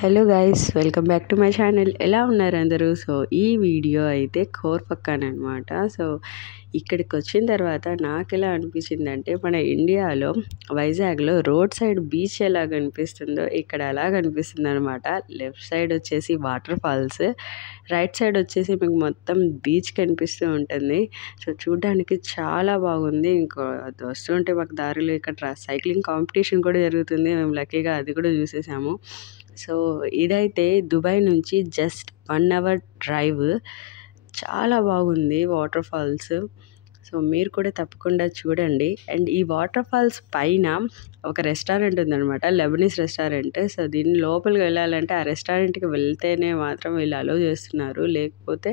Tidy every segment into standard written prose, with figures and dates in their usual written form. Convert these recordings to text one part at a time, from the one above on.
Hello guys, welcome back to my channel. ఎలా ఉన్నారు అందరూ? సో ఈ వీడియో అయితే కోర్పక్కన అనమాట. సో ఇక్కడికి వచ్చిన తర్వాత నాకు ఎలా అనిపించిందంటే, మన ఇండియాలో వైజాగ్లో రోడ్ సైడ్ బీచ్ ఎలా కనిపిస్తుందో ఇక్కడ అలా కనిపిస్తుంది అనమాట. లెఫ్ట్ సైడ్ వచ్చేసి వాటర్ ఫాల్స్, రైట్ సైడ్ వచ్చేసి మీకు మొత్తం బీచ్ కనిపిస్తూ ఉంటుంది. సో చూడడానికి చాలా బాగుంది. ఇంకో అది వస్తుంటే మాకు దారిలో ఇక్కడ సైక్లింగ్ కాంపిటీషన్ కూడా జరుగుతుంది. మేము లక్కీగా అది కూడా చూసేసాము. సో ఇదైతే దుబాయ్ నుంచి జస్ట్ 1 అవర్ డ్రైవ్. చాలా బాగుంది వాటర్ ఫాల్స్. సో మీరు కూడా తప్పకుండా చూడండి. అండ్ ఈ వాటర్ ఫాల్స్ పైన ఒక రెస్టారెంట్ ఉందన్నమాట, లెబనీస్ రెస్టారెంట్. సో దీని లోపలికి వెళ్ళాలంటే ఆ రెస్టారెంట్కి వెళ్తేనే మాత్రం వీళ్ళు అలో చేస్తున్నారు, లేకపోతే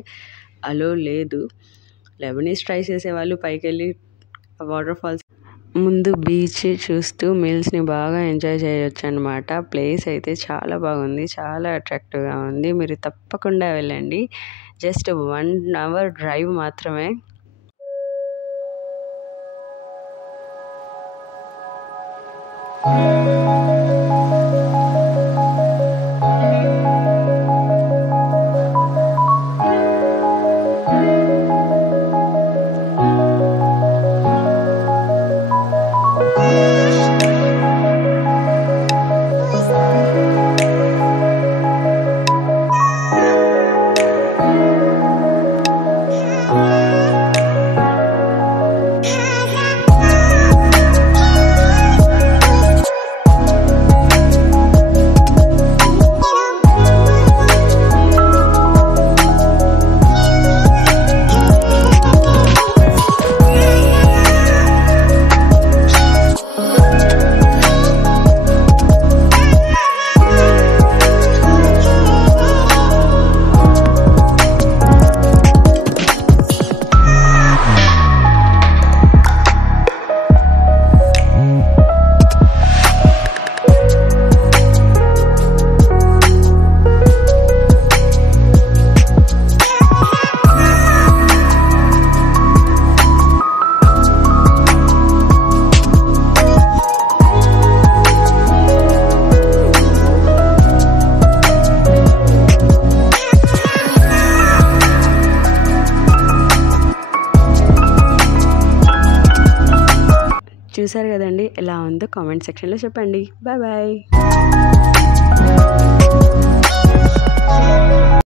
అలో లేదు. లెబనీస్ ట్రై చేసే వాళ్ళు పైకి వెళ్ళి వాటర్ ఫాల్స్ ముందు బీచ్ చూస్తూ మీల్స్ని బాగా ఎంజాయ్ చేయొచ్చు అనమాట. ప్లేస్ అయితే చాలా బాగుంది, చాలా అట్రాక్టివ్గా ఉంది. మీరు తప్పకుండా వెళ్ళండి. జస్ట్ 1 అవర్ డ్రైవ్ మాత్రమే. చూసారు కదండి, ఎలా ఉందో కామెంట్ సెక్షన్లో చెప్పండి. Bye bye.